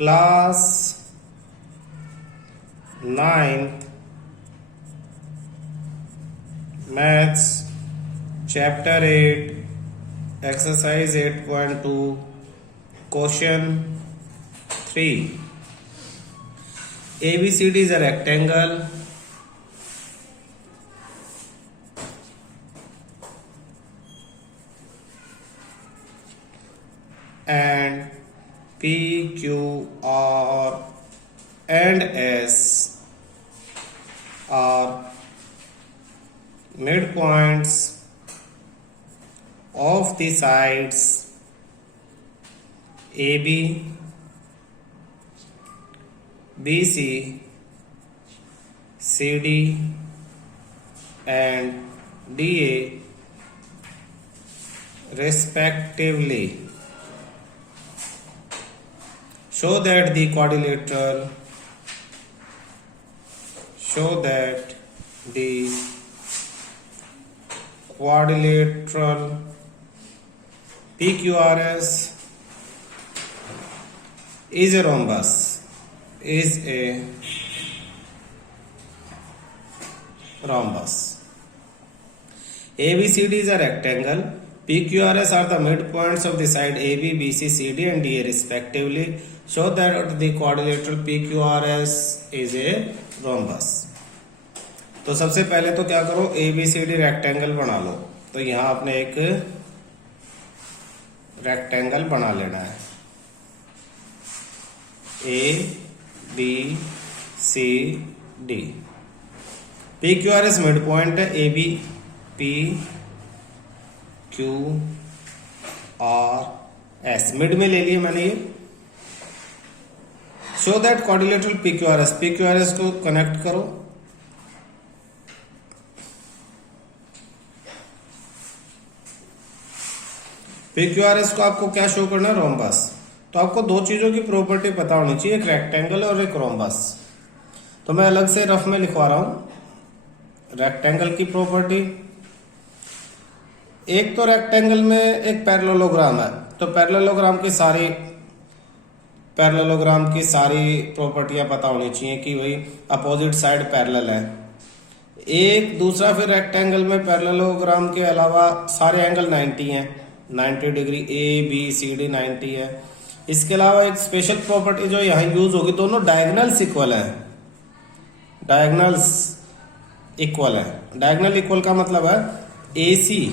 Class 9th maths chapter 8 exercise 8.2 question 3 ABCD is a rectangle and P, Q, R and S are midpoints of the sides AB, BC, CD and DA respectively. Show that the quadrilateral PQRS is a rhombus. ABCD is a rectangle. PQRS are the midpoints of the side AB, BC, CD and DA respectively. Show that the quadrilateral PQRS is a rhombus. तो सबसे पहले तो क्या करो, ABCD rectangle बना लो. तो यहां आपने एक रेक्टेंगल बना लेना है. ABCD. PQRS मिड पॉइंट है. AB, PQRS मिड में ले लिए मैंने ये. शो दैट क्वाड्रिलेटरल PQRS को कनेक्ट करो. PQRS को आपको क्या शो करना है, रोम्बस. तो आपको दो चीजों की प्रॉपर्टी पता होनी चाहिए, एक रेक्टेंगल और एक रोम्बस. तो मैं अलग से रफ में लिखवा रहा हूं. रेक्टेंगल की प्रॉपर्टी, एक तो रेक्टेंगल में एक पैरेललोग्राम है. तो पैरेललोग्राम की सारी प्रॉपर्टियां पता होनी चाहिए कि भाई अपोजिट साइड पैरेलल है. एक दूसरा फिर रेक्टेंगल में पैरेललोग्राम के अलावा सारे एंगल 90 हैं, 90 डिग्री. ABCD 90 है. इसके अलावा एक स्पेशल प्रॉपर्टी जो यहाँ यूज होगी, दोनों डायगोनल्स इक्वल है. डायगोनल इक्वल का मतलब है AC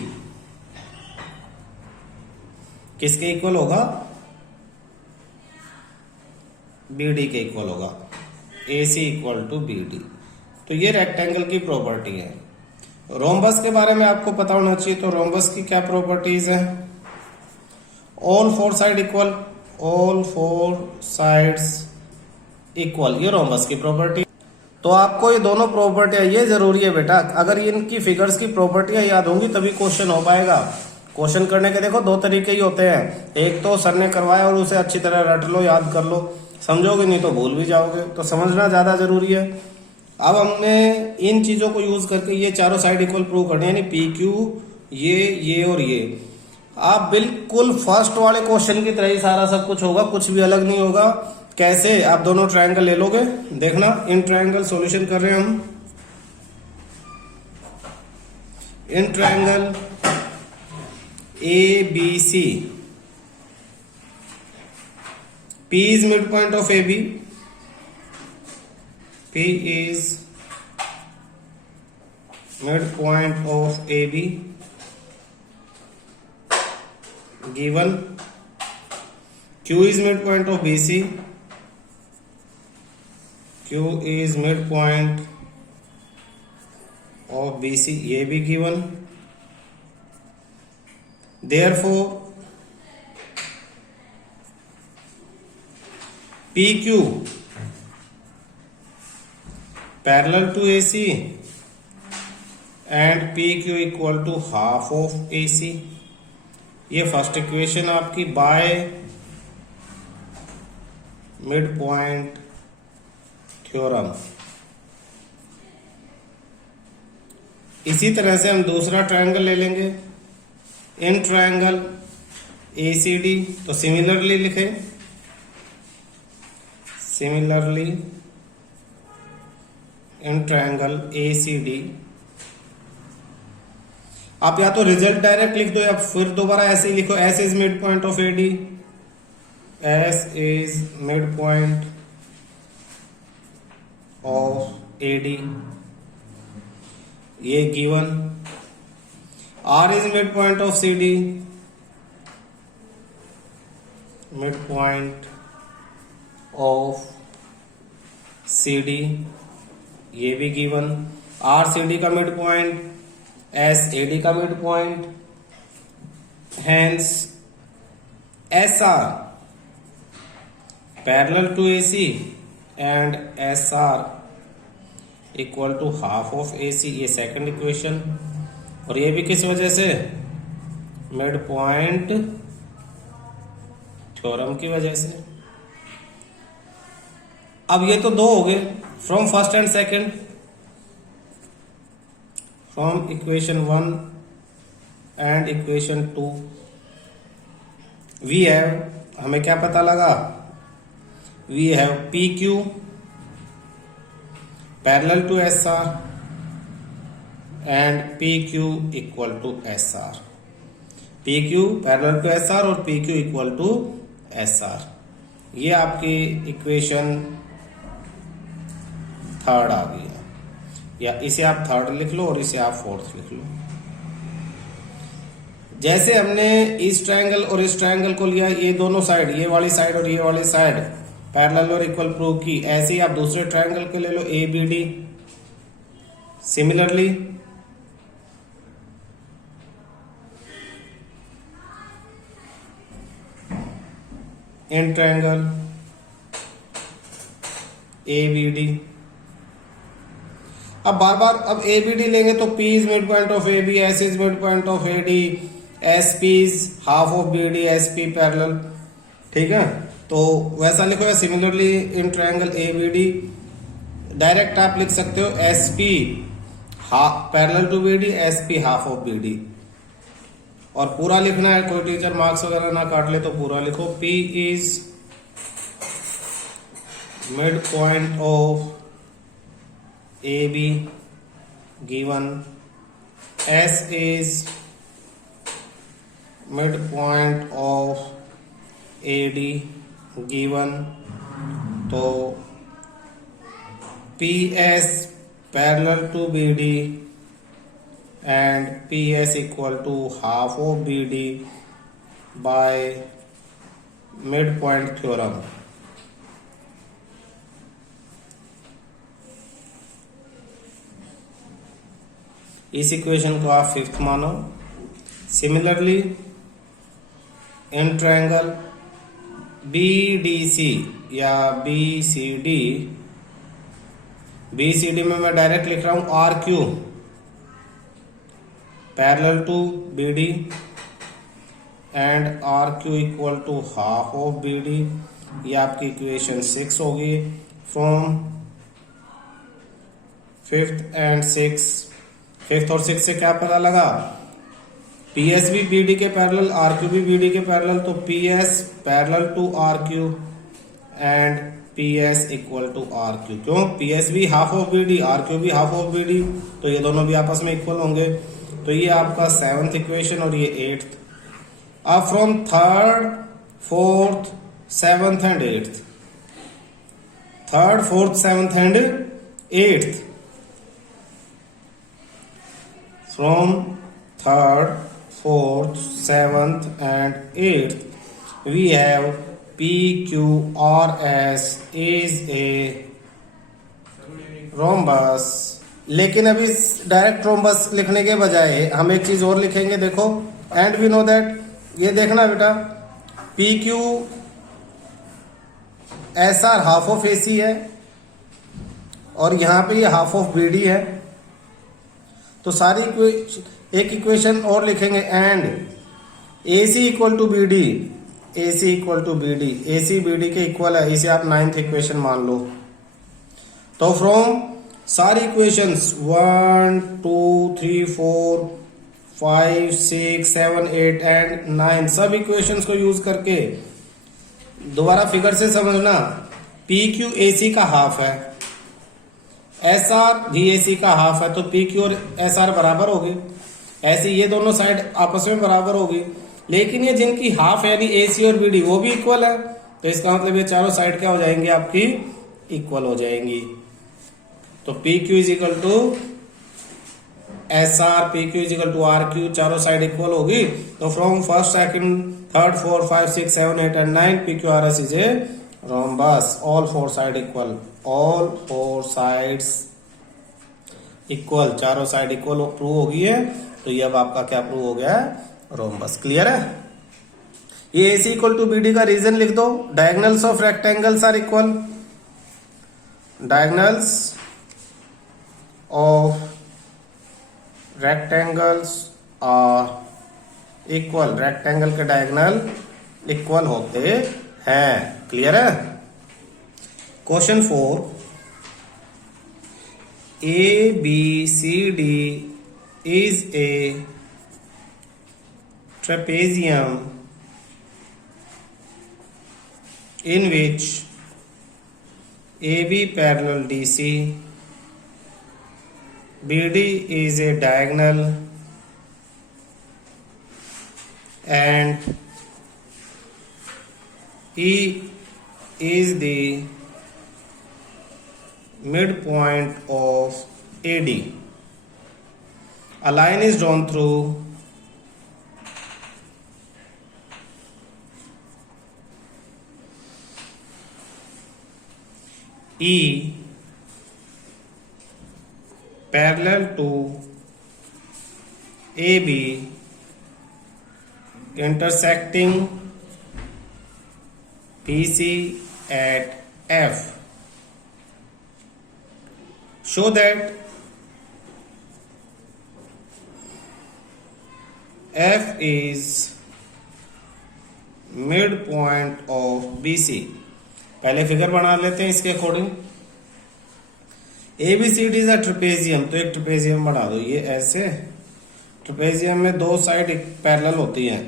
किसके इक्वल होगा, BD के इक्वल होगा. AC equal to BD. तो ये रेक्टेंगल की प्रॉपर्टी है. रोम्बस के बारे में आपको पता होना चाहिए. तो रोम्बस की क्या प्रॉपर्टीज है, ऑल फोर साइड इक्वल, ये रोम्बस की प्रॉपर्टी. तो आपको ये दोनों प्रॉपर्टियां ये जरूरी है बेटा. अगर इनकी फिगर्स की प्रॉपर्टियां याद होंगी तभी क्वेश्चन हो पाएगा. क्वेश्चन करने के देखो दो तरीके ही होते हैं. एक तो सर ने करवाया और उसे अच्छी तरह रट लो, याद कर लो, समझोगे नहीं तो भूल भी जाओगे. तो समझना ज्यादा जरूरी है. अब हमने इन चीजों को यूज करके ये चारों साइड इक्वल प्रूव करने, यानी PQ, ये और ये. आप बिल्कुल फर्स्ट वाले क्वेश्चन की तरह ही सारा सब कुछ होगा, कुछ भी अलग नहीं होगा. कैसे, आप दोनों ट्रायंगल ले लोगे. देखना, इन ट्रायंगल सॉल्यूशन कर रहे हैं हम. In triangle ABC, P is midpoint of AB. P is midpoint of AB given. Q is midpoint of BC. Q is midpoint of BC, ये भी given. Therefore PQ parallel to AC and PQ equal to half of AC. ये first equation आपकी by mid point theorem. इसी तरह से हम दूसरा triangle ले लेंगे, इन ट्रायंगल ACD. तो सिमिलरली लिखें सिमिलरली इन ट्रायंगल ACD, आप या तो रिजल्ट डायरेक्ट लिख दो या फिर दोबारा ऐसे ही लिखो, S is mid point of AD, S is mid point of AD, ये given. R is mid point of CD, mid point of CD, ये भी गिवन। RCD का मिड पॉइंट, SAD का mid point, hence SR parallel to AC and SR equal to half of AC, ये second equation. और ये भी किस वजह से, मिड पॉइंट थ्योरम की वजह से। अब ये तो दो हो गए from first and second, from equation 1 and equation 2 we have, हमें क्या पता लगा, we have PQ parallel to SR and PQ equal to SR, PQ parallel to SR और PQ इक्वल टू SR। ये आपकी इक्वेशन थर्ड आ गई है, या इसे आप थर्ड लिख लो और इसे आप फोर्थ लिख लो। जैसे हमने इस ट्रायंगल और इस ट्रायंगल को लिया, ये दोनों साइड, ये वाली साइड और ये वाली साइड पैरेलल और इक्वल प्रूव की, ऐसे ही आप दूसरे ट्रायंगल के ले लो ABD। Similarly in triangle ABD, अब बार बार अब ABD लेंगे तो P is mid point of AB, S is mid point of AD, SP is half of BD, SP parallel, ठीक है। तो वैसा लिखो, या similarly in triangle ABD, direct आप लिख सकते हो SP half parallel to BD, SP half of BD। और पूरा लिखना है, कोई टीचर मार्क्स वगैरह ना काट ले तो पूरा लिखो। P is mid point of AB given, S is midpoint of AD given, तो PS parallel to BD and PS equal to half of BD by midpoint theorem। इस इक्वेशन को आप फिफ्थ मानो। सिमिलरली इन ट्रायंगल BDC या BCD, BCD में मैं direct लिख रहा हूं RQ parallel to BD and RQ equal to half of BD। ये आपकी इक्वेशन 6 होगी from fifth and six. Fifth और सिक्स से क्या पता लगा, PS भी BD के पैरेलल, RQ भी BD के पैरेलल, तो PS parallel to RQ and PS equal to RQ। क्यों, PS भी हाफ ऑफ BD, RQ भी हाफ ऑफ BD, तो ये दोनों भी आपस में इक्वल होंगे। तो ये आपका सेवंथ इक्वेशन और ये एट्थ। अब from third, fourth, seventh and eighth, third, fourth, seventh and eighth, from third, fourth, seventh and eighth we have PQRS is a rhombus। लेकिन अभी डायरेक्ट रोम्बस लिखने के बजाय हम एक चीज और लिखेंगे, देखो, एंड वी नो दैट, ये देखना बेटा, PQ SR half of AC है और यहां पे ये हाफ ऑफ BD है, तो सारी एक इक्वेशन और लिखेंगे, and AC equal to BD, AC equal to BD, AC BD के इक्वल है, इसे आप नाइन्थ इक्वेशन मान लो। तो फ्रॉम सारी इक्वेशंस 1 2 3 4 5 6 7 8 एंड 9 सब इक्वेशंस को यूज करके दोबारा फिगर से समझना, पी क्यू ए सी का हाफ है, एस आर भी ए सी का हाफ है, तो पी क्यू और एस आर बराबर होगी। ऐसे ये दोनों साइड आपस में बराबर होगी। लेकिन ये जिनकी हाफ है यानी ए सी और बी डी वो भी इक्वल है, तो इसका मतलब ये चारों साइड क्या हो जाएंगी आपकी, इक्वल हो जाएंगी। तो P Q is equal to S R, P Q is equal to R Q, चारों साइड इक्वल होगी। तो from first second third fourth 5 6 7 8 and 9 P Q R S is a rhombus, all four side equal, all four sides equal, चारों side equal prove होगी है। तो ये अब आपका क्या प्रूव हो गया है, रोम्बस। क्लियर है। ये AC इक्वल टू BD का रीजन लिख दो, diagonals of rectangles are equal, diagonals of rectangles are equal, rectangle के डायगोनल इक्वल होते हैं। क्लियर है। Question 4, ABCD is a trapezium in which AB parallel DC, BD is a diagonal and E is the midpoint of AD. A line is drawn through E parallel to AB intersecting BC at F. Show that F is midpoint of BC। पहले figure बना लेते हैं इसके according. ABCD is a trapezium, तो एक trapezium बना दो। ये ऐसे ट्रेपेजियम में दो साइड पैरेलल होती हैं,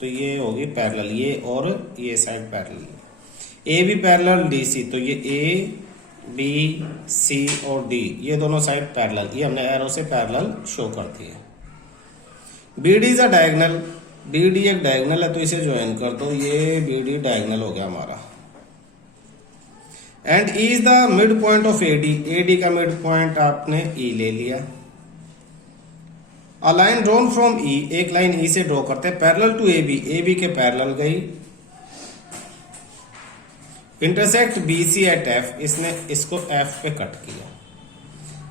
तो ये होगी पैरेलल, ये और ये side parallel. AB parallel DC, तो ये A B C और D ये दोनों साइड पैरेलल, ये हमने एरो से पैरेलल शो कर दी है। BD is a diagonal, BD एक डायगोनल है, तो इसे ज्वाइन कर दो, ये BD डायगोनल हो गया हमारा। And E is the mid point of AD, AD का मिड पॉइंट आपने E ले लिया। A line drawn from E, एक लाइन E से ड्रॉ करते हैं, पैरेलल टू AB, AB के पैरेलल गई, इंटरसेक्ट BC एट F, इसने इसको F पे कट किया,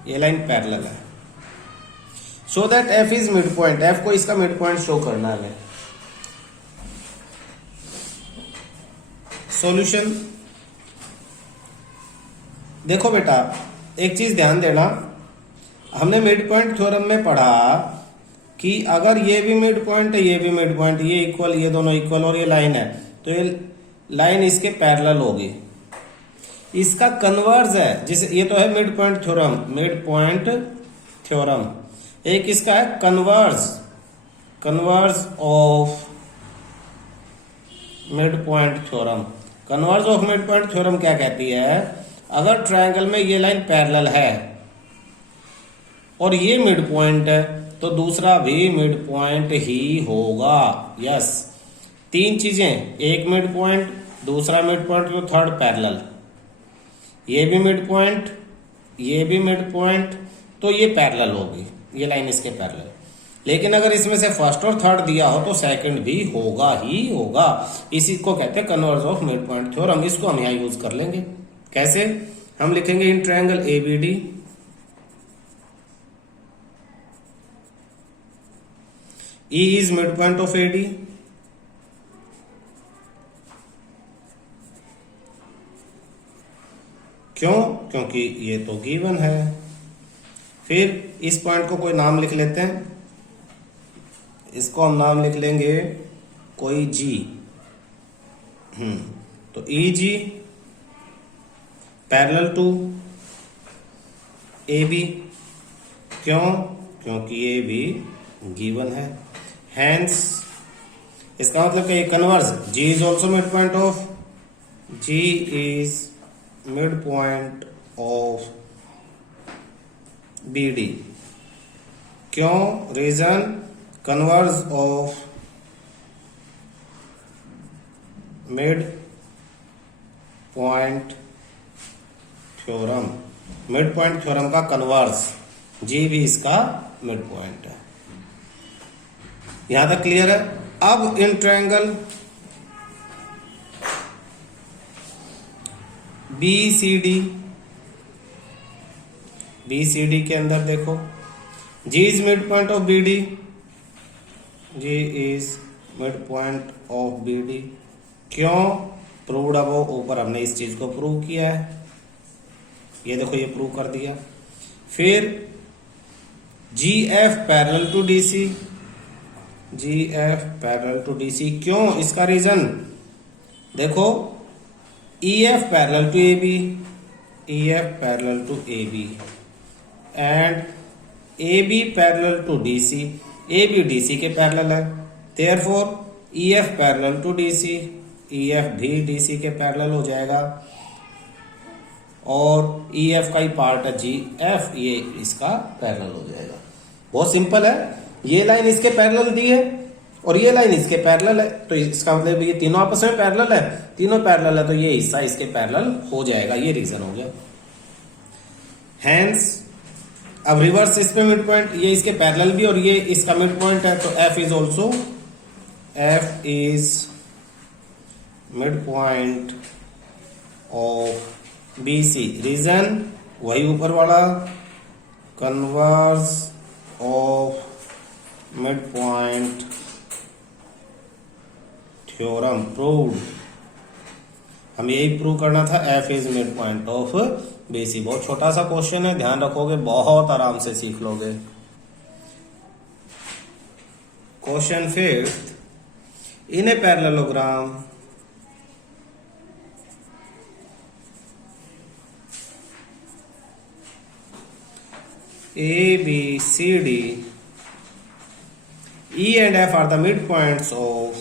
ये लाइन पैरेलल है। So that F is mid point, F को इसका मिड पॉइंट शो करना है हमें। सॉल्यूशन देखो बेटा, एक चीज ध्यान देना, हमने मिड पॉइंट थ्योरम में पढ़ा कि अगर ये भी मिड पॉइंट है, ये भी मिड पॉइंट, ये इक्वल, ये दोनों इक्वल और ये लाइन है, तो ये लाइन इसके पैरेलल होगी। इसका कन्वर्स है, जिसे ये तो है mid point theorem, mid point theorem. एक इसका है converse, converse of mid point theorem. Converse of mid point theorem क्या कहती है, अगर ट्रायंगल में ये लाइन पैरेलल है और ये मिड पॉइंट है, तो दूसरा भी मिड पॉइंट ही होगा। यस, तीन चीजें, एक मिड पॉइंट, दूसरा मिड पॉइंट, तो थर्ड पैरेलल, ये भी मिड पॉइंट, ये भी मिड पॉइंट, तो ये पैरेलल होगी, ये लाइन इसके पैरेलल। लेकिन अगर इसमें से फर्स्ट और थर्ड दिया हो तो सेकंड भी होगा ही होगा। इसी को कहते हैं converse of mid point theorem. इसको हम यहाँ यूज कर लेंगे। कैसे? हम लिखेंगे इन triangle ABD E is midpoint of AD, क्यों? क्योंकि ये तो गिवन है। फिर इस पॉइंट को कोई नाम लिख लेते हैं, इसको हम नाम लिख लेंगे कोई G। तो EG पैरेलल टू AB, क्यों? क्योंकि ये भी गिवन है। हैंस इसका मतलब कि converse G is also mid point of, G is mid point of B D. क्यों? Reason converse of mid point theorem. Mid point theorem का कन्वर्स, जी भी इसका मिड पॉइंट है। यहां तक क्लियर है? अब इन ट्रायंगल BCD के अंदर देखो, G is mid point of BD, G is mid point of BD। क्यों? प्रूव्ड अब ऊपर हमने इस चीज को प्रूव किया है, ये देखो ये प्रूव कर दिया। फिर GF parallel to DC, GF parallel to DC। क्यों? इसका रीजन देखो, EF parallel to AB, EF parallel to AB and AB parallel to DC, AB DC के पैरेलल है, therefore EF parallel to DC, EF भी DC के parallel हो जाएगा और EF का ही पार्ट है GF, ये इसका पैरेलल हो जाएगा। बहुत सिंपल है, ये लाइन इसके पैरेलल दी है और ये लाइन इसके पैरेलल है, तो इसका मतलब ये तीनों आपस में पैरेलल है, तीनों पैरेलल है तो ये हिस्सा इसके पैरेलल हो जाएगा, ये रीजन हो गया। हैंस अब रिवर्स इस पे मिड पॉइंट, ये इसके पैरेलल भी और ये इसका मिड पॉइंट है, तो F is also, F is mid point of BC। Reason वही ऊपर वाला, converse of mid point theorem proved. हम यही प्रूव करना था, F is mid point of BC। बहुत छोटा सा क्वेश्चन है, ध्यान रखोगे बहुत आराम से सीख लोगे। Question 5th, in a parallelogram ABCD, E and F are the midpoints of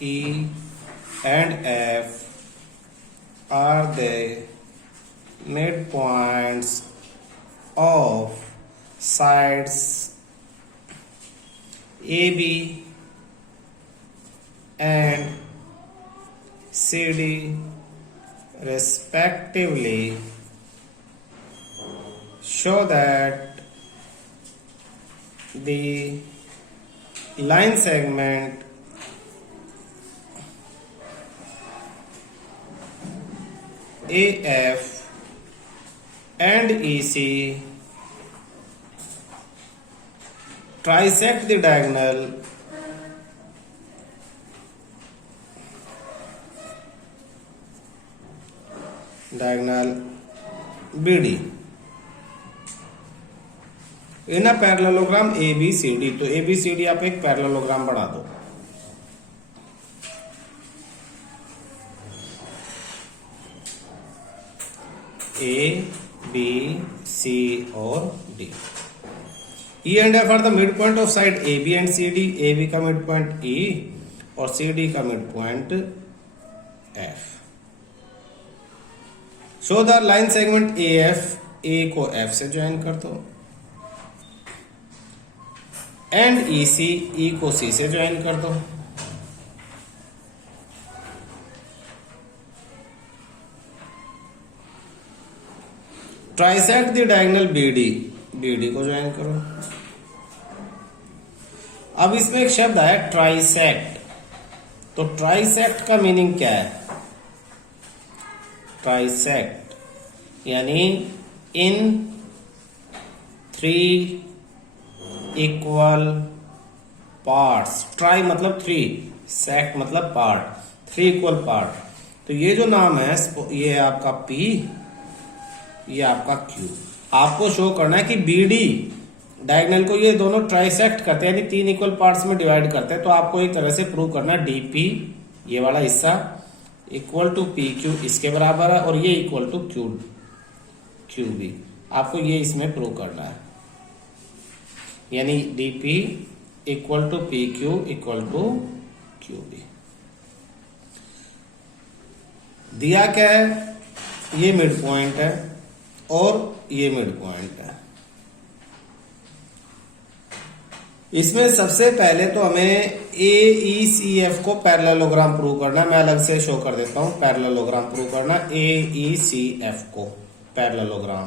E and F are the midpoints of sides AB and CD respectively. Show that the line segment AF and EC trisect the diagonal BD in a parallelogram ABCD। तो ABCD आप एक parallelogram बना दो। A, B, C और D। E and F are the midpoint of side AB and CD। AB का mid point E और CD का mid point F। So the line segment AF, A को F से join कर दो and EC, E को C से join कर दो। Trisect the diagonal BD, BD को ज्वाइन करो। अब इसमें एक शब्द आया ट्राइसेक्ट, तो ट्राइसेक्ट का मीनिंग क्या है? ट्राइसेक्ट यानी इन 3 इक्वल पार्ट्स। ट्राई मतलब 3, सेक्ट मतलब पार्ट, 3 इक्वल पार्ट। तो ये जो नाम है, ये आपका P, ये आपका Q। आपको शो करना है कि BD डायगोनल को ये दोनों ट्राइसेक्ट करते हैं, यानी 3 इक्वल पार्ट्स में डिवाइड करते हैं। तो आपको एक तरह से प्रूव करना है DP, ये वाला हिस्सा इक्वल टू PQ इसके बराबर है और ये इक्वल टू QB। आपको ये इसमें प्रूव करना है, यानी DP equal to PQ equal to QB। दिया क्या है? ये मिड पॉइंट है और ये मिड पॉइंट है। इसमें सबसे पहले तो हमें AECF को पैरेललोग्राम प्रूव करना है। मैं अलग से शो कर देता हूं, पैरेललोग्राम प्रूव करना, AECF को पैरेललोग्राम।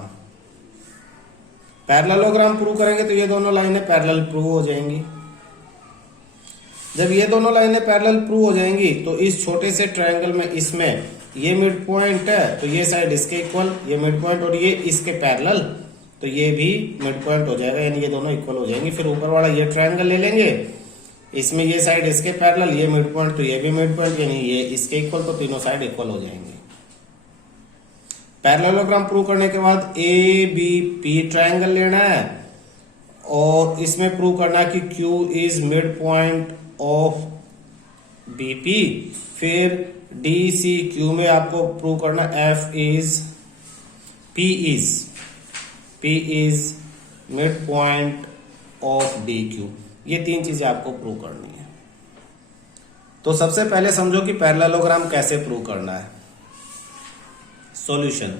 पैरेललोग्राम प्रूव करेंगे तो ये दोनों लाइनें पैरेलल प्रूव हो जाएंगी। जब ये दोनों लाइनें पैरेलल प्रूव हो जाएंगी तो इस छोटे से ट्रायंगल में इसमें ये मिड पॉइंट है तो ये साइड इसके इक्वल, ये मिड पॉइंट और ये इसके पैरेलल, तो ये भी मिड पॉइंट हो जाएगा, यानी ये दोनों इक्वल हो जाएंगे। फिर ऊपर वाला ये ट्रायंगल ले लेंगे, इसमें ये साइड इसके पैरेलल, ये मिड पॉइंट तो ये भी मिड पॉइंट, यानी ये इसके इक्वल, तो तीनों साइड इक्वल हो जाएंगे। पैरेललोग्राम प्रूव करने के बाद ABP ट्रायंगल लेना है और इसमें प्रूव करना है कि Q is mid point of BP। फिर DCQ में आपको प्रूव करना P is mid point of DQ। ये तीन चीजें आपको प्रूव करनी है। तो सबसे पहले समझो कि पैरेललोग्राम कैसे प्रूव करना है। सॉल्यूशन,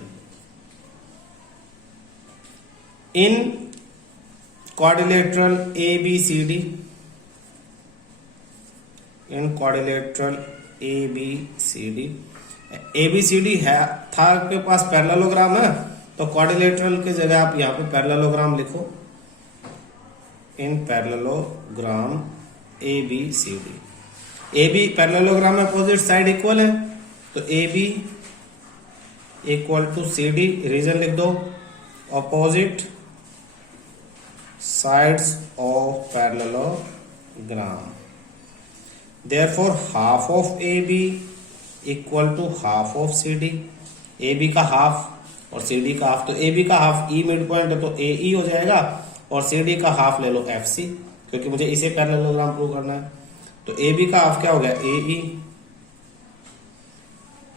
इन क्वाड्रिलेटरल ABCD, इन क्वाड्रिलेटरल ABCD है था आपके पास पैरेललोग्राम है, तो क्वाड्रिलेटरल की जगह आप यहां पे पैरेललोग्राम लिखो, in parallelogram ABCD। AB parallelogram में अपोजिट साइड इक्वल है, तो AB equal to CD, reason लिख दो, opposite sides of parallelogram. Therefore half of AB equal to half of CD। AB का हाफ और CD का हाफ, तो AB का हाफ E मिड पॉइंट है तो AE हो जाएगा, और CD का हाफ ले लो FC, क्योंकि मुझे इसे पैरेललोग्राम प्रूव करना है। तो AB का हाफ क्या हो गया, AE,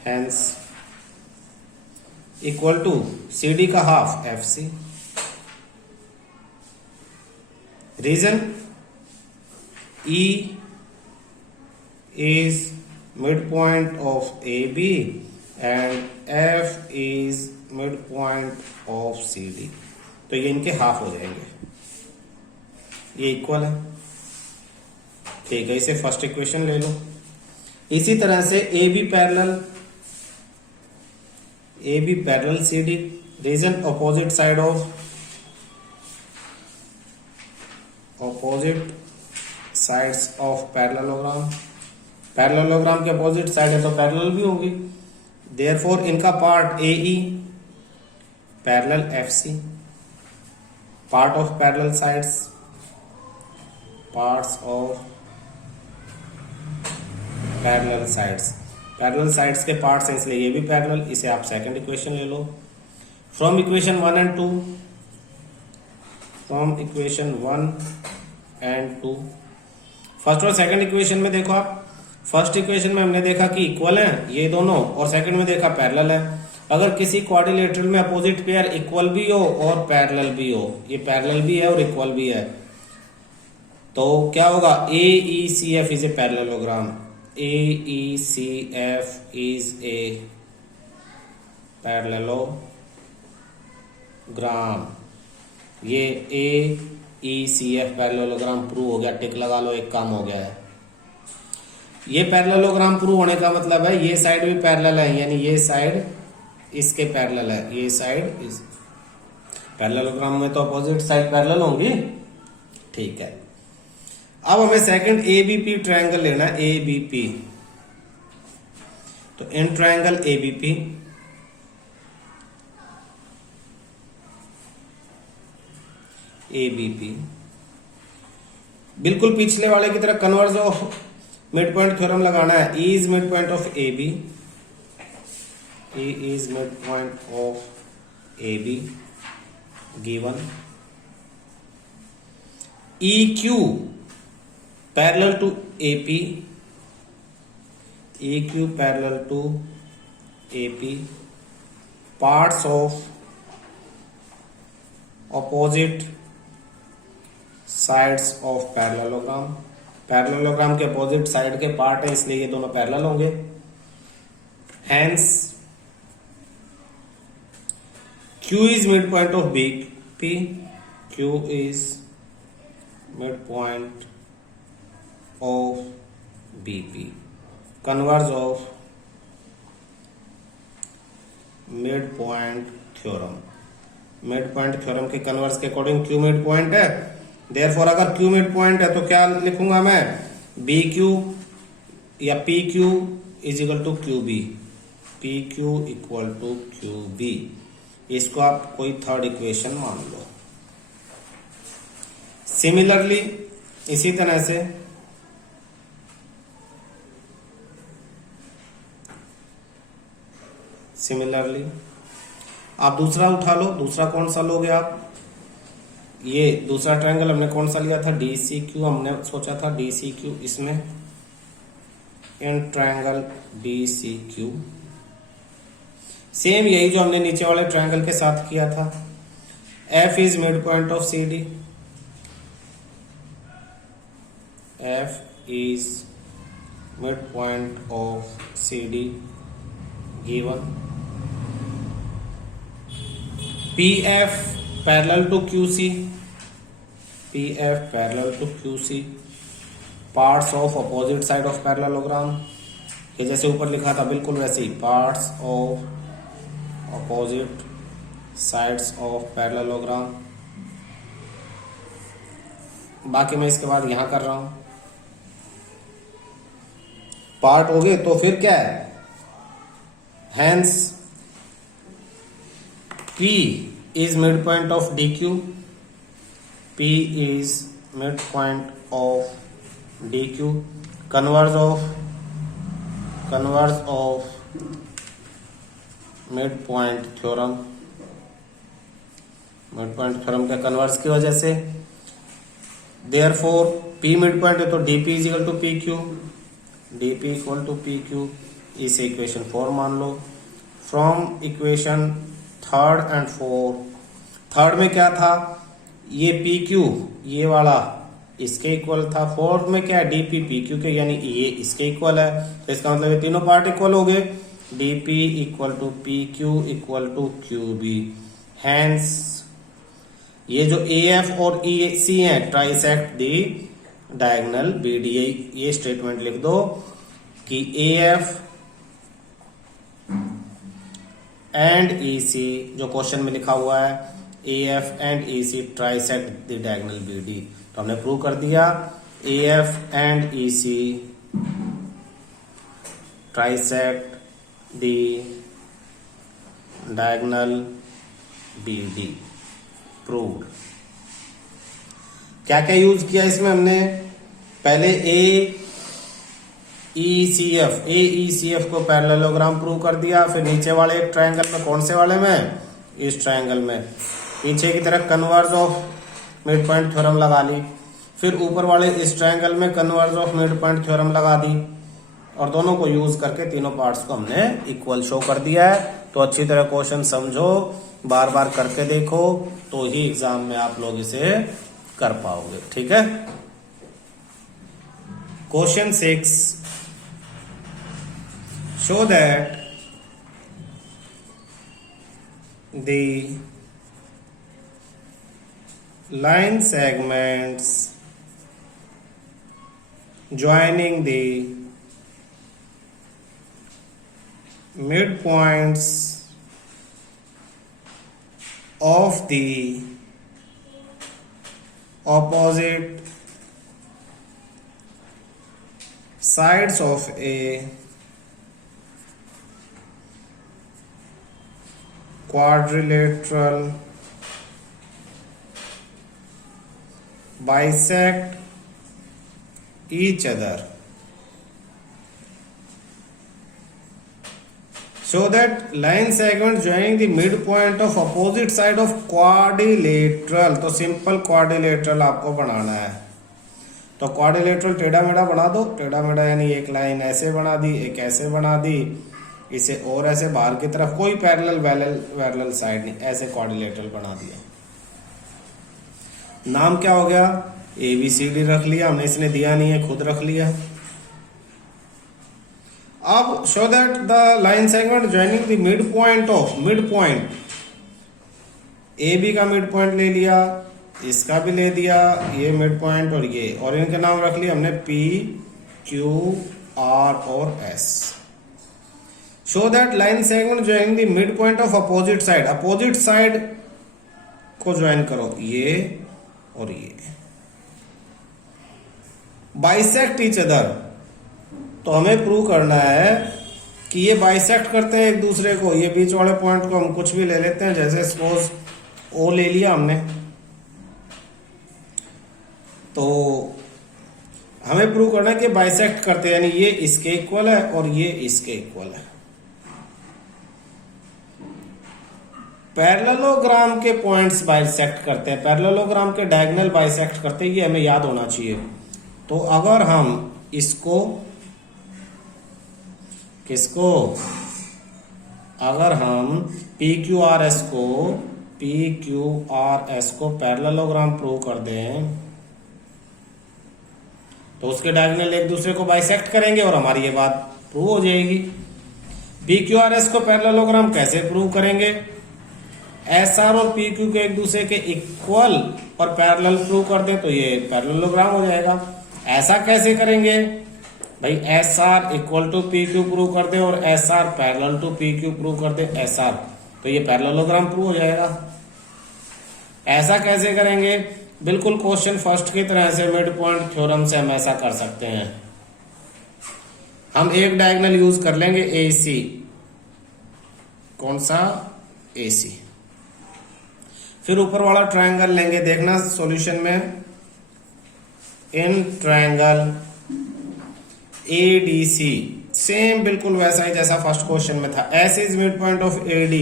hence equal to CD का half FC। Reason, E is midpoint of AB and F is midpoint of CD, तो ये इनके हाफ हो जाएंगे, ये इक्वल है। ठीक है, इसे फर्स्ट इक्वेशन ले लो। इसी तरह से AB parallel CD, reason opposite side of, opposite sides of parallelogram. Parallelogram के अपोजिट साइड है तो पैरेलल भी होगी, देयरफॉर इनका part AE parallel FC, part of parallel sides, parts of parallel sides, parallel sides के पार्ट्स हैं इसलिए ये भी पैरेलल। इसे आप सेकंड इक्वेशन ले लो from equation 1 and 2, from equation 1 and 2। First और सेकंड इक्वेशन में देखो आप, फर्स्ट इक्वेशन में हमने देखा कि इक्वल है ये दोनों, और सेकंड में देखा पैरेलल है। अगर किसी क्वाड्रिलेटरल में अपोजिट पेयर इक्वल भी हो और पैरेलल भी हो, ये पैरेलल भी है और इक्वल भी है, तो क्या होगा, AECF is a parallelogram, AECF is a parallelogram. ये AECF पैरेललोग्राम प्रूव हो गया, टिक लगा लो, एक काम हो गया है। ये पैरेललोग्राम प्रूव होने का मतलब है ये साइड भी पैरेलल है, यानी ये साइड इसके पैरेलल है, ये साइड इस पैरेललोग्राम में तो अपोजिट साइड पैरेलल होंगी। ठीक है, अब हमें सेकंड ABP ट्रायंगल लेना है, ABP। तो इन ट्रायंगल ABP बिल्कुल पिछले वाले की तरह converse of mid point theorem लगाना है। E is mid point of AB, E is mid point of AB given. EQ parallel to AP, EQ parallel to AP, parts of opposite sides of parallelogram. Parallelogram के opposite side के part है इसलिए ये दोनों parallel होंगे। Hence Q is midpoint of BP. Q is midpoint of BP. Converse of midpoint theorem. Mid theorem के converse के according Q mid point है. देयरफॉर अगर Q मिड पॉइंट है तो क्या लिखूंगा मैं, BQ या PQ is equal to QB. PQ equal to QB. इसको आप कोई थर्ड इक्वेशन मान लो. सिमिलरली इसी तरह से आप दूसरा उठा लो. दूसरा कौन सा लोगे आप, ये दूसरा ट्रायंगल हमने कौन सा लिया था, DCQ. हमने सोचा था DCQ. इसमें इन ट्रायंगल DCQ सेम यही जो हमने नीचे वाले ट्रायंगल के साथ किया था. F is mid point of CD. F is midpoint of CD given. PF parallel to QC. PF parallel to QC. Parts of opposite side of parallelogram. ये जैसे ऊपर लिखा था बिल्कुल वैसे ही. Parts of opposite sides of parallelogram. बाकी मैं इसके बाद यहां कर रहा हूं. पार्ट हो गए तो फिर क्या है, hence P is midpoint of DQ. P is midpoint of DQ. Converse of midpoint theorem. midpoint theorem के कन्वर्स की वजह से. Therefore P midpoint है तो DP is equal to PQ. DP equal to PQ. इसे इक्वेशन 4 मान लो. From equation third and fourth. Third में क्या था, ये PQ ये वाला इसके इक्वल था. फोर्थ में क्या है, DP PQ के यानी ये इसके इक्वल है. तो इसका मतलब ये तीनों पार्ट इक्वल हो गए. DP equal to PQ equal to QB. Hence ये जो AF और EC है ट्राइसेक्ट दी डायगोनल BD. ये स्टेटमेंट लिख दो कि AF एंड EC जो क्वेश्चन में लिखा हुआ है, AF and EC trisect the diagonal BD. तो हमने प्रूव कर दिया AF and EC trisect the diagonal BD. Proved. क्या क्या यूज किया इसमें हमने, पहले AECF को पैरेललोग्राम प्रूव कर दिया. फिर नीचे वाले एक ट्रायंगल में, कौन से वाले में, इस ट्रायंगल में पीछे की तरफ converse of mid point theorem लगा ली. फिर ऊपर वाले इस ट्रायंगल में converse of mid point theorem लगा दी. और दोनों को यूज करके तीनों पार्ट्स को हमने इक्वल शो कर दिया है. तो अच्छी तरह क्वेश्चन समझो, बार बार करके देखो, तो ही एग्जाम में आप लोग इसे कर पाओगे. ठीक है. Question 6. show that the line segments joining the midpoints of the opposite sides of a quadrilateral bisect each other so that line segments joining the midpoint of opposite side of quadrilateral. तो simple quadrilateral आपको बनाना है. तो quadrilateral टेढ़ा मेढ़ा बना दो. टेढ़ा मेढ़ा यानी एक लाइन ऐसे बना दी, एक ऐसे बना दी, इसे और ऐसे बाहर की तरफ, कोई पैरेलल साइड नहीं, ऐसे क्वाड्रिलेटरल बना दिया. नाम क्या हो गया, ABCD रख लिया हमने, इसने दिया नहीं है, खुद रख लिया. अब show that the line segment joining the mid point A B का मिड पॉइंट ले लिया, इसका भी ले दिया, ये मिड पॉइंट और इनके नाम रख लिया हमने पी क्यू आर और S. Show that line segment joining the mid point of opposite side, opposite side को ज्वाइन करो, ये और ये बाइसेक्ट ईच अदर। तो हमें प्रूव करना है कि ये बाइसेक्ट करते हैं एक दूसरे को। ये बीच वाले पॉइंट को हम कुछ भी ले लेते हैं, जैसे सपोज ओ ले लिया हमने, तो हमें प्रूव करना है कि बाइसेक्ट करते हैं, यानी ये इसके इक्वल है और ये इसके इक्वल है। पैरेललोग्राम के पॉइंट्स बाइसेक्ट करते हैं, पैरेललोग्राम के डायगोनल बाइसेक्ट करते हैं, ये हमें याद होना चाहिए। तो अगर हम इसको किसको, अगर हम पी क्यू आर एस को पैरेललोग्राम प्रूव कर दें तो उसके डायगोनल एक दूसरे को बाइसेक्ट करेंगे और हमारी ये बात प्रूव हो जाएगी। पी क्यू आर एस को पैरेललोग्राम कैसे प्रूव करेंगे? एस आर और पी क्यू के एक दूसरे के इक्वल और पैरेलल प्रूव कर दें तो ये पैरेललोग्राम हो जाएगा। ऐसा कैसे करेंगे भाई? S R equal to P Q prove कर दे और S R parallel to P Q prove कर दे एस आर, तो ये पैरेललोग्राम प्रूव हो जाएगा। ऐसा कैसे करेंगे? बिल्कुल क्वेश्चन फर्स्ट की तरह से मिड पॉइंट थ्योरम से हम ऐसा कर सकते हैं। हम एक डायगोनल यूज कर लेंगे ए सी। कौन सा? ए सी। फिर ऊपर वाला ट्रायंगल लेंगे, देखना सॉल्यूशन में, इन ट्रायंगल ADC सेम बिल्कुल वैसा ही जैसा फर्स्ट क्वेश्चन में था। S is mid point of AD,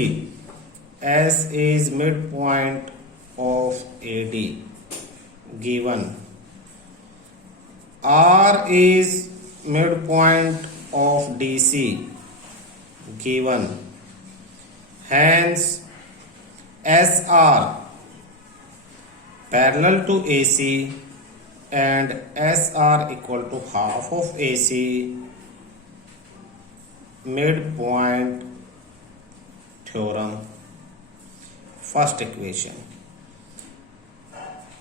S is mid point of AD given, R is mid point of DC given, hence SR parallel to AC and SR equal to half of AC, midpoint theorem, first equation।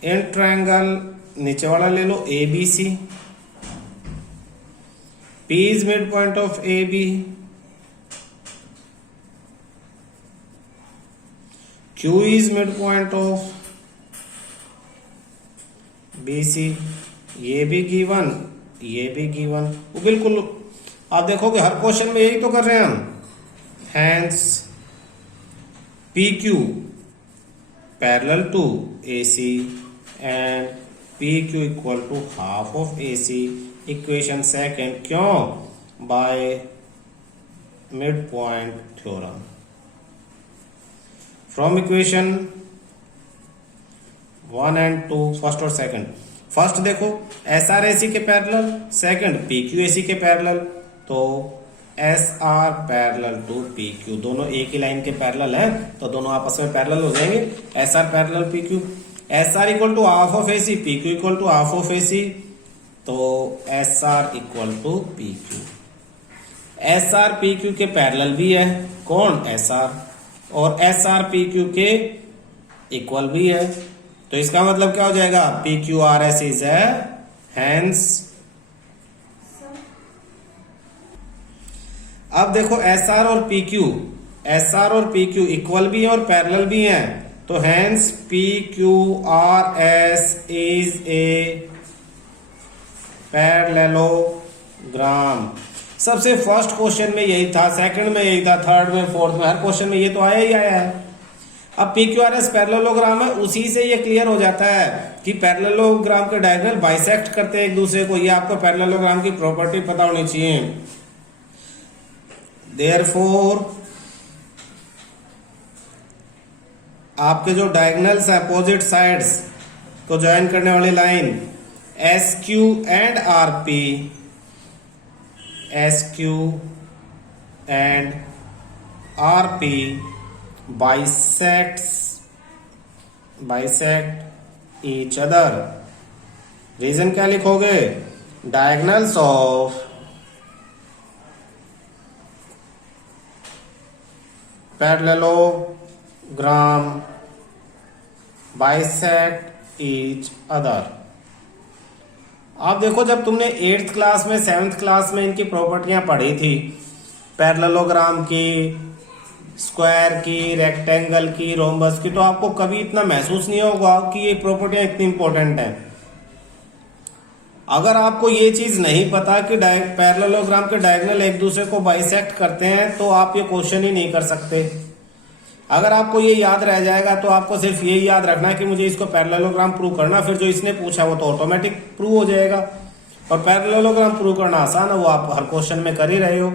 In triangle नीचे वाला ले लो ABC, P is midpoint of AB, Q is midpoint of BC, ये भी given, ये भी given. वो बिल्कुल आप देखोगे हर क्वेश्चन में यही तो कर रहे हैं हम। Hence PQ parallel to AC and PQ equal to half of AC, equation second. क्यों? By mid point theorem. From equation 1 and 2, first और सेकंड। फर्स्ट देखो SR AC के पैरेलल, सेकंड PQ AC के पैरेलल, तो SR parallel to PQ, दोनों एक ही line के parallel हैं तो दोनों आपस में पैरेलल हो जाएंगे। SR parallel PQ, SR equal to half of AC, PQ equal to half of AC, तो SR equal to PQ। SR PQ के पैरेलल भी है, कौन? SR, और SR PQ के इक्वल भी है, तो इसका मतलब क्या हो जाएगा? PQRS इज है, हैंस। अब देखो SR और PQ इक्वल भी है और पैरेलल भी हैं, तो hence PQRS is a parallelogram. सबसे फर्स्ट क्वेश्चन में यही था, सेकंड में यही था, थर्ड में, फोर्थ में, हर क्वेश्चन में ये तो आया ही आया है। अब PQRS पैरेललोग्राम है, उसी से ये क्लियर हो जाता है कि पैरेललोग्राम के डायगोनल बाइसेक्ट करते हैं एक दूसरे को। ये आपको पैरेललोग्राम की प्रॉपर्टी पता होनी चाहिए। देयरफॉर आपके जो डायगोनल्स है, अपोजिट साइड्स को ज्वाइन करने वाली line SQ and RP, SQ and RP bisect each other। Reason क्या लिखोगे? Diagonals of parallelogram bisect each other. आप देखो जब तुमने 8th क्लास में 7th क्लास में इनकी प्रॉपर्टियां पढ़ी थी, पैरेललोग्राम की, स्क्वायर की, रेक्टेंगल की, रोम्बस की, तो आपको कभी इतना महसूस नहीं होगा कि ये प्रॉपर्टियां इतनी इंपॉर्टेंट हैं। अगर आपको ये चीज नहीं पता कि पैरेललोग्राम के डायगोनल एक दूसरे को बाइसेक्ट करते हैं तो आप ये क्वेश्चन ही नहीं कर सकते। अगर आपको ये याद रह जाएगा तो आपको सिर्फ ये याद रखना है कि मुझे इसको पैरेललोग्राम प्रूव करना, फिर जो इसने पूछा वो तो ऑटोमेटिक प्रूव हो जाएगा। और पैरेललोग्राम प्रूव करना आसान है, वो आप हर क्वेश्चन में कर ही रहे हो।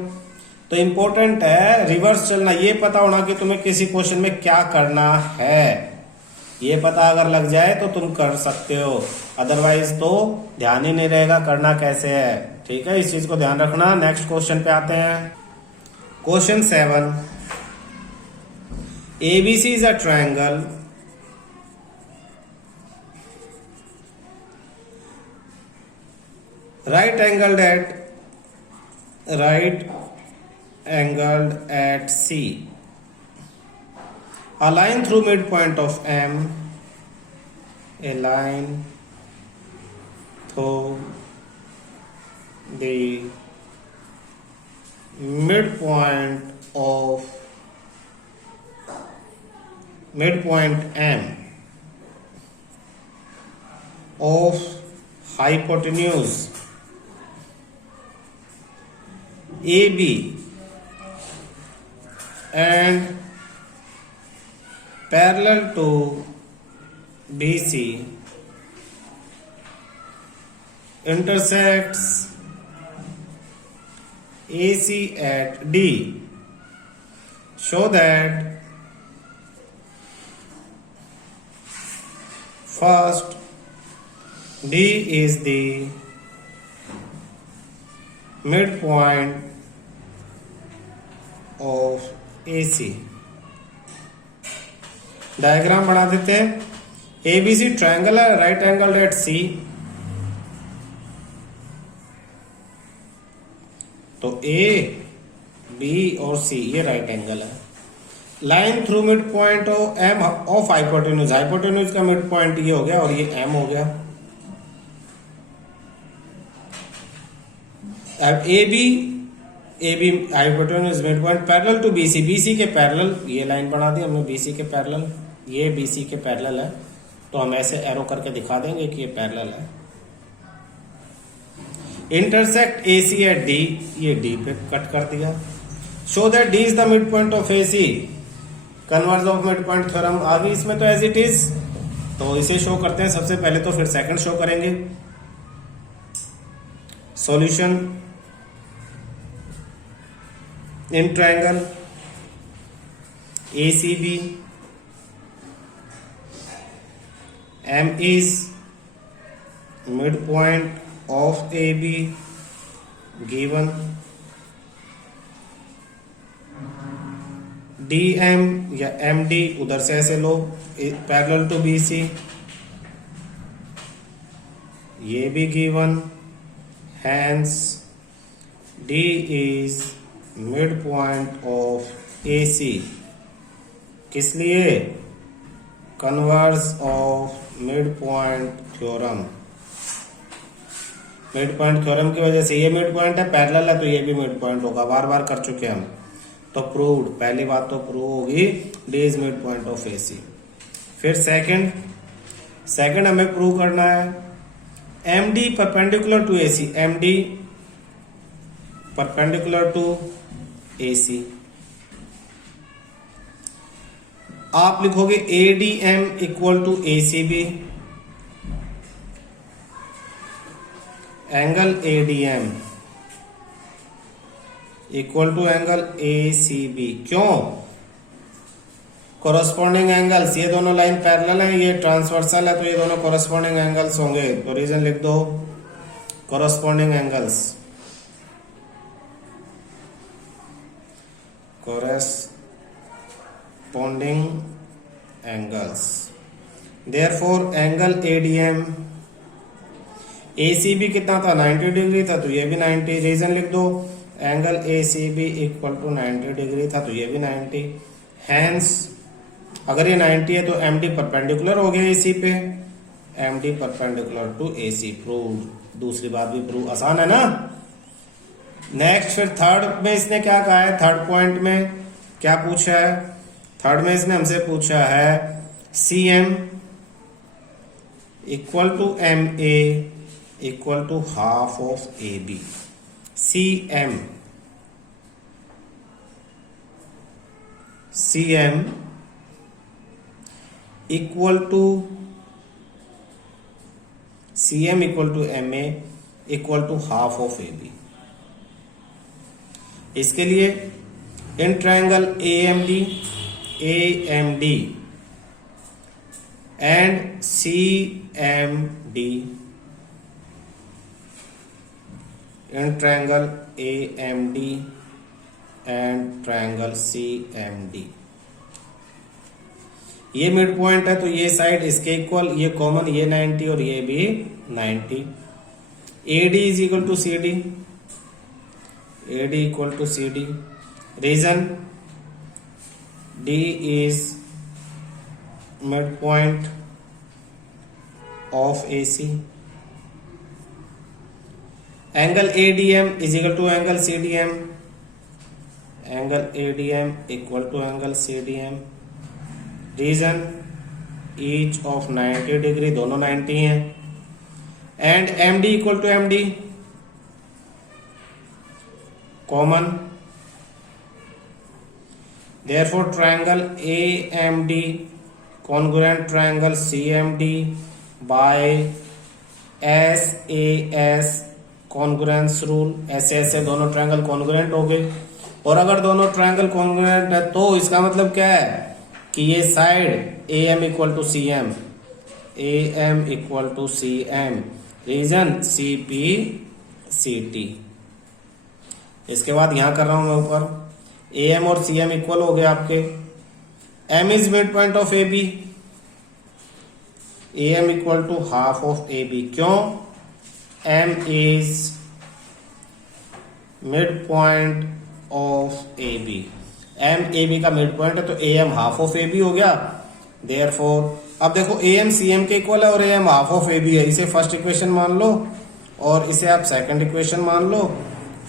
तो इंपॉर्टेंट है रिवर्स चलना, ये पता होना कि तुम्हें किसी क्वेश्चन में क्या करना है। ये पता अगर लग जाए तो तुम कर सकते हो, अदरवाइज तो ध्यान ही नहीं रहेगा करना कैसे है। ठीक है, इस चीज को ध्यान रखना। नेक्स्ट क्वेश्चन पे आते हैं। Question 7, ABC is a triangle right angled at C. A line through midpoint of M, a line through the midpoint M of hypotenuse AB and parallel to BC intersects AC at D. Show that first D is the midpoint of AC. Diagram बना देते हैं। ABC triangle है, right angle eight C। तो A, B और C ये right angle है। Line through mid point M of hypotenuse, hypotenuse का mid point ये हो गया और ये M हो गया। अब AB hypotenuse mid point parallel to BC, BC के पैरेलल, ये लाइन बना दी हमने BC के पैरेलल, ये BC के पैरेलल है, तो हम ऐसे एरो करके दिखा देंगे कि ये पैरेलल है। इंटरसेक्ट AC एट D, ये D पे कट कर दिया। Show that D is the mid point of AC, converse of mid point theorem आ गई इसमें तो एज इट इज, तो इसे शो करते हैं सबसे पहले, तो फिर सेकंड शो करेंगे। Solution in triangle ACB, M is midpoint of AB given, DM या MD उधर से ऐसे लो पैरेलल टू BC, ये भी given, hence D is midpoint of AC। किस लिए? Converse of mid point theorem, mid point theorem की वजह से ये मिड पॉइंट है, पैरेलल है तो ये भी मिड पॉइंट होगा, बार बार कर चुके हम, तो प्रूव्ड, पहली बात तो प्रूव होगी D is mid point of AC. फिर सेकंड हमें प्रूव करना है M D perpendicular to AC, M D perpendicular to AC. आप लिखोगे A D M equal to A C B, angle A D M equal to angle A C B. क्यों? Corresponding angles, ये दोनों line parallel है, ये transversal है, तो ये दोनों कोरस्पॉन्डिंग एंगल्स होंगे, तो रीजन लिख दो corresponding angles, corresponding angles, therefore angle ADM ACB कितना था 90 डिग्री था, तो ये भी 90, रीजन लिख दो angle ACB equal to 90 degree था, तो ये भी 90, हैंस अगर ये 90 है तो एम डी परपेंडिकुलर हो गया एसी पे, M D perpendicular to AC, prove. दूसरी बात भी प्रूव, आसान है ना। नेक्स्ट फिर थर्ड में इसने क्या कहा है, थर्ड पॉइंट में क्या पूछा है, थर्ड में इसने हमसे पूछा है C M equal to M A equal to half of A B. C M equal to M A equal to half of A B. इसके लिए in triangle A M D and C M D, in triangle A M D and triangle C M D, ये mid point है तो ये side इसके equal, ये common, ये 90 और ये भी 90। A D is equal to C D, A D equal to C D. Reason D is mid point of A C. Angle A D M is equal to angle C D M, angle A D M equal to angle C D M. Reason each of 90 degree, दोनों 90 हैं। And M D equal to M D, common. Therefore triangle A M D congruent triangle C M D by S A S congruence rule. ऐसे ऐसे दोनों triangle congruent हो गए। और अगर दोनों ट्रायंगल कॉन्ग्रुएंट है तो इसका मतलब क्या है कि ये side A M equal to C M, A M equal to C M. Reason C P C T. इसके बाद यहां कर रहा हूं मैं ऊपर, ए एम और सी एम इक्वल हो गए आपके। M is mid point of A B, A M equal to half of A B. क्यों? M is mid point of A B, M A B का मिड पॉइंट है तो A M half of A B हो गया। Therefore अब देखो A M C M के equal है और A M half of A B है, इसे फर्स्ट इक्वेशन मान लो और इसे आप सेकंड इक्वेशन मान लो।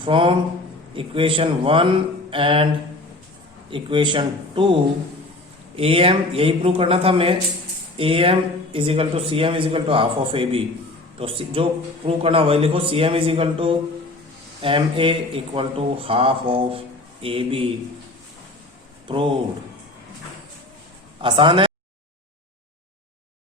From equation 1 and equation 2 A M, यही प्रूव करना था मैं, A M is equal to C M is equal to half of A B. तो जो प्रूव करना वही लिखो, C M is equal to M A equal to half of A B. Proved. आसान है।